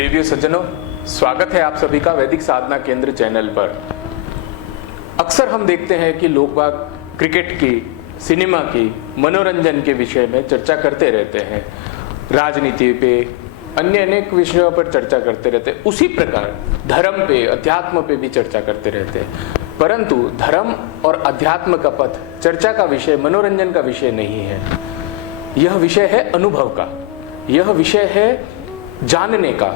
देवियों सज्जनों, स्वागत है आप सभी का वैदिक साधना केंद्र चैनल पर। अक्सर हम देखते हैं कि लोग बाग क्रिकेट की, सिनेमा की, मनोरंजन के विषय में चर्चा करते रहते हैं, राजनीति पे, अन्य अनेक विषयों पर चर्चा करते रहते हैं। उसी प्रकार धर्म पे, अध्यात्म पे भी चर्चा करते रहते हैं। परंतु धर्म और अध्यात्म का पथ चर्चा का विषय, मनोरंजन का विषय नहीं है। यह विषय है अनुभव का, यह विषय है जानने का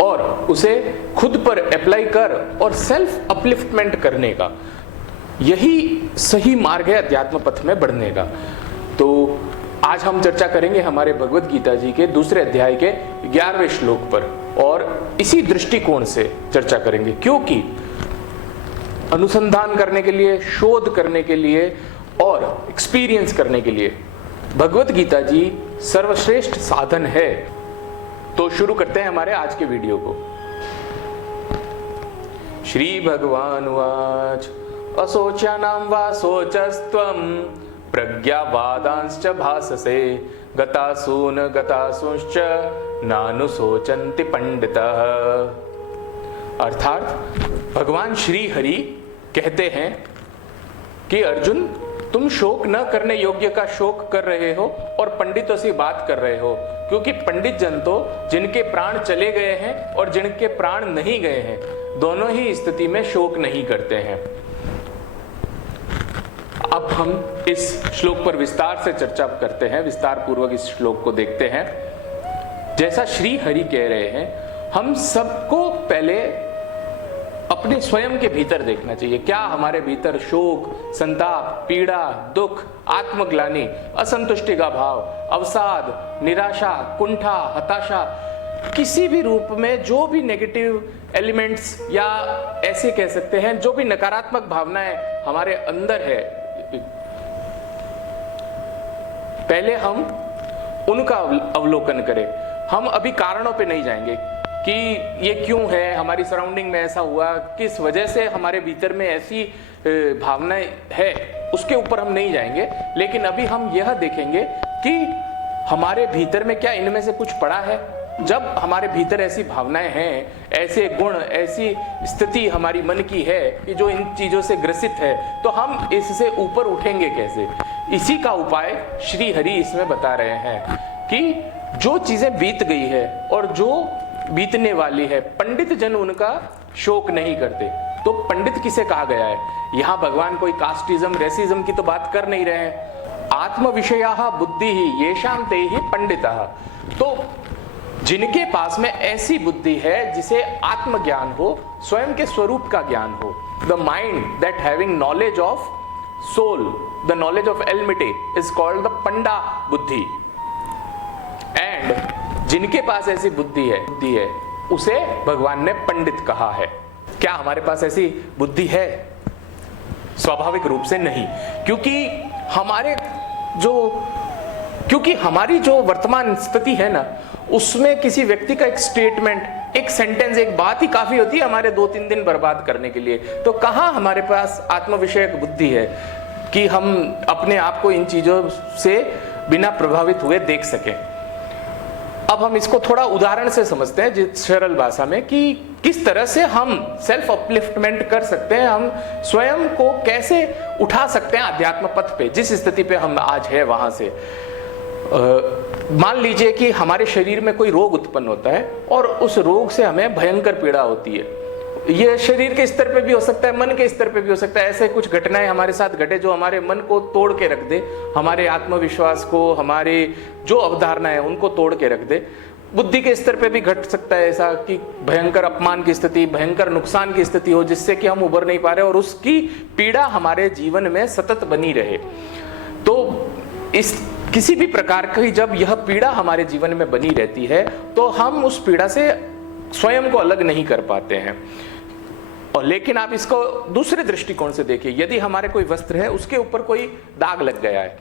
और उसे खुद पर अप्लाई कर और सेल्फ अपलिफ्टमेंट करने का। यही सही मार्ग है अध्यात्म पथ में बढ़ने का। तो आज हम चर्चा करेंगे हमारे भगवत गीता जी के दूसरे अध्याय के 11वें श्लोक पर और इसी दृष्टिकोण से चर्चा करेंगे, क्योंकि अनुसंधान करने के लिए, शोध करने के लिए और एक्सपीरियंस करने के लिए भगवत गीता जी सर्वश्रेष्ठ साधन है। तो शुरू करते हैं हमारे आज के वीडियो को। श्री भगवान वाच असोच्यानां वा सोचस्त्वं प्रज्ञावादांश्च भाससे गतासून गतासूंश्च नानुशोचन्ति पंडितः। अर्थात भगवान श्री हरि कहते हैं कि अर्जुन, तुम शोक न करने योग्य का शोक कर रहे हो और पंडितों से बात कर रहे हो, क्योंकि पंडित जन तो जिनके प्राण चले गए हैं और जिनके प्राण नहीं गए हैं, दोनों ही स्थिति में शोक नहीं करते हैं। अब हम इस श्लोक पर विस्तार से चर्चा करते हैं, विस्तार पूर्वक इस श्लोक को देखते हैं। जैसा श्री हरि कह रहे हैं, हम सबको पहले अपने स्वयं के भीतर देखना चाहिए। क्या हमारे भीतर शोक, संताप, पीड़ा, दुख, आत्मग्लानि, असंतुष्टि का भाव, अवसाद, निराशा, कुंठा, हताशा, किसी भी रूप में जो भी नेगेटिव एलिमेंट्स या ऐसे कह सकते हैं जो भी नकारात्मक भावनाएं हमारे अंदर है, पहले हम उनका अवलोकन करें। हम अभी कारणों पे नहीं जाएंगे कि ये क्यों है, हमारी सराउंडिंग में ऐसा हुआ, किस वजह से हमारे भीतर में ऐसी भावनाएं है, उसके ऊपर हम नहीं जाएंगे। लेकिन अभी हम यह देखेंगे कि हमारे भीतर में क्या इनमें से कुछ पड़ा है। जब हमारे भीतर ऐसी भावनाएं हैं, ऐसे गुण, ऐसी स्थिति हमारी मन की है कि जो इन चीजों से ग्रसित है, तो हम इससे ऊपर उठेंगे कैसे। इसी का उपाय श्री हरि इसमें बता रहे हैं कि जो चीजें बीत गई है और जो बीतने वाली है, पंडित जन उनका शोक नहीं करते। तो पंडित किसे कहा गया है? यहां भगवान कोई कास्टिज्म, रेसिज्म की तो बात कर नहीं रहे हैं। आत्म विषया बुद्धि ही येषां ते ही पंडितः। तो जिनके पास में ऐसी बुद्धि है जिसे आत्मज्ञान हो, स्वयं के स्वरूप का ज्ञान हो, the mind that having knowledge of soul, the knowledge of almighty is called the पंडा बुद्धि। एंड जिनके पास ऐसी बुद्धि है उसे भगवान ने पंडित कहा है। क्या हमारे पास ऐसी बुद्धि है? स्वाभाविक रूप से नहीं, क्योंकि हमारी जो वर्तमान स्थिति है ना, उसमें किसी व्यक्ति का एक स्टेटमेंट, एक सेंटेंस, एक बात ही काफी होती है हमारे 2-3 दिन बर्बाद करने के लिए। तो कहां हमारे पास आत्म विषयक बुद्धि है कि हम अपने आप को इन चीजों से बिना प्रभावित हुए देख सकें। अब हम इसको थोड़ा उदाहरण से समझते हैं, जिस सरल भाषा में, कि किस तरह से हम सेल्फ अपलिफ्टमेंट कर सकते हैं, हम स्वयं को कैसे उठा सकते हैं अध्यात्म पथ पे, जिस स्थिति पे हम आज है वहां से। मान लीजिए कि हमारे शरीर में कोई रोग उत्पन्न होता है और उस रोग से हमें भयंकर पीड़ा होती है। यह शरीर के स्तर पे भी हो सकता है, मन के स्तर पे भी हो सकता है। ऐसे कुछ घटनाएं हमारे साथ घटे जो हमारे मन को तोड़ के रख दे, हमारे आत्मविश्वास को, हमारे जो अवधारणा है उनको तोड़ के रख दे। बुद्धि के स्तर पे भी घट सकता है ऐसा कि भयंकर अपमान की स्थिति, भयंकर नुकसान की स्थिति हो, जिससे कि हम उबर नहीं पा रहे और उसकी पीड़ा हमारे जीवन में सतत बनी रहे। तो इस किसी भी प्रकार की जब यह पीड़ा हमारे जीवन में बनी रहती है, तो हम उस पीड़ा से स्वयं को अलग नहीं कर पाते हैं। और लेकिन आप इसको दूसरे दृष्टिकोण से देखिए, यदि हमारे कोई वस्त्र है, उसके ऊपर कोई दाग लग गया है,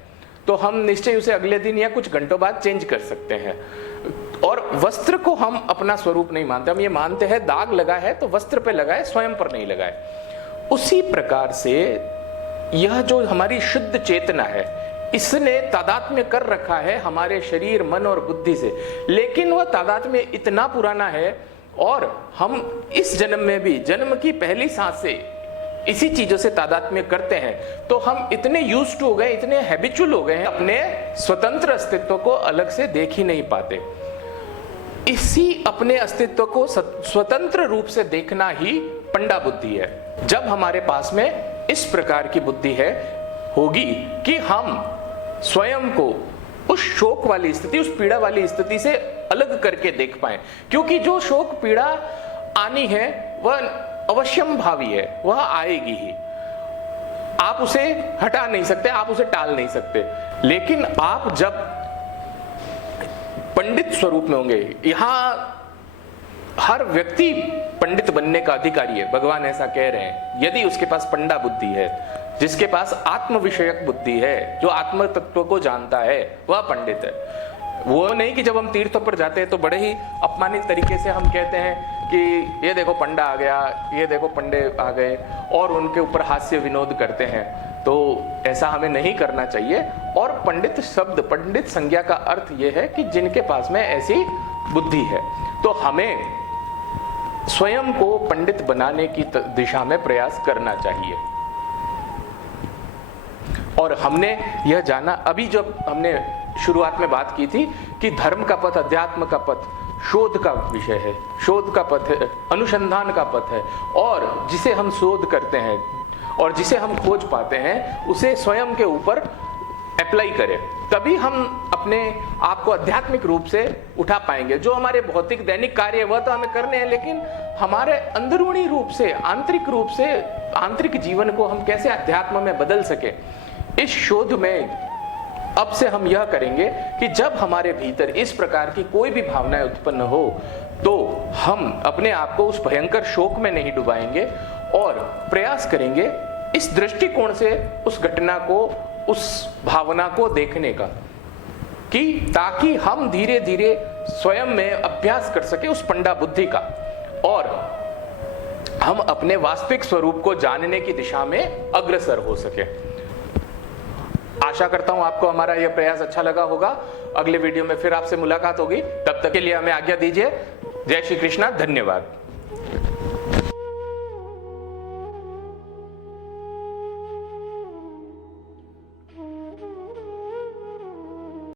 तो हम निश्चय उसे अगले दिन या कुछ घंटों बाद चेंज कर सकते हैं। और वस्त्र को हम अपना स्वरूप नहीं मानते, हम ये मानते हैं दाग लगा है तो वस्त्र पे लगा है, स्वयं पर नहीं लगा है। उसी प्रकार से यह जो हमारी शुद्ध चेतना है, इसने तादात्म्य कर रखा है हमारे शरीर, मन और बुद्धि से, लेकिन वह तादात्म्य इतना पुराना है और हम इस जन्म में भी जन्म की पहली सांस से इसी चीजों से तादात्म्य करते हैं। तो हम इतने यूज्ड टू हो गए, इतने हैबिचुअल हो गए हैं, अपने स्वतंत्र अस्तित्व को अलग से देख ही नहीं पाते। इसी अपने अस्तित्व को स्वतंत्र रूप से देखना ही पंडा बुद्धि है। जब हमारे पास में इस प्रकार की बुद्धि है होगी कि हम स्वयं को उस शोक वाली स्थिति, उस पीड़ा वाली स्थिति से अलग करके देख पाए, क्योंकि जो शोक पीड़ा आनी है वह अवश्यम भावी है, वह आएगी ही। आप उसे हटा नहीं सकते, आप उसे टाल नहीं सकते। लेकिन आप जब पंडित स्वरूप में होंगे, यहां हर व्यक्ति पंडित बनने का अधिकारी है, भगवान ऐसा कह रहे हैं, यदि उसके पास पंडा बुद्धि है, जिसके पास आत्म विषयक बुद्धि है, जो आत्म तत्व को जानता है, वह पंडित है। वो नहीं कि जब हम तीर्थों पर जाते हैं तो बड़े ही अपमानित तरीके से हम कहते हैं कि ये देखो पंडा आ गया, ये देखो पंडे आ गए, और उनके ऊपर हास्य विनोद करते हैं। तो ऐसा हमें नहीं करना चाहिए। और पंडित शब्द, पंडित संज्ञा का अर्थ यह है कि जिनके पास में ऐसी बुद्धि है। तो हमें स्वयं को पंडित बनाने की दिशा में प्रयास करना चाहिए। और हमने यह जाना, अभी जब हमने शुरुआत में बात की थी कि धर्म का पथ, अध्यात्म का पथ शोध का विषय है, शोध का पथ है, अनुसंधान का पथ है, और जिसे हम शोध करते हैं और जिसे हम खोज पाते हैं उसे स्वयं के ऊपर अप्लाई करें, तभी हम अपने आप को आध्यात्मिक रूप से उठा पाएंगे। जो हमारे भौतिक दैनिक कार्य वह तो हमें करने हैं, लेकिन हमारे अंदरूनी रूप से, आंतरिक रूप से, आंतरिक जीवन को हम कैसे अध्यात्म में बदल सके, इस शोध में अब से हम यह करेंगे कि जब हमारे भीतर इस प्रकार की कोई भी भावनाएं उत्पन्न हो तो हम अपने आप को उस भयंकर शोक में नहीं डुबाएंगे और प्रयास करेंगे इस दृष्टिकोण से उस घटना को, उस भावना को देखने का, कि ताकि हम धीरे धीरे स्वयं में अभ्यास कर सके उस पंडा बुद्धि का, और हम अपने वास्तविक स्वरूप को जानने की दिशा में अग्रसर हो सके। आशा करता हूं आपको हमारा यह प्रयास अच्छा लगा होगा। अगले वीडियो में फिर आपसे मुलाकात होगी, तब तक के लिए हमें आज्ञा दीजिए। जय श्री कृष्णा, धन्यवाद।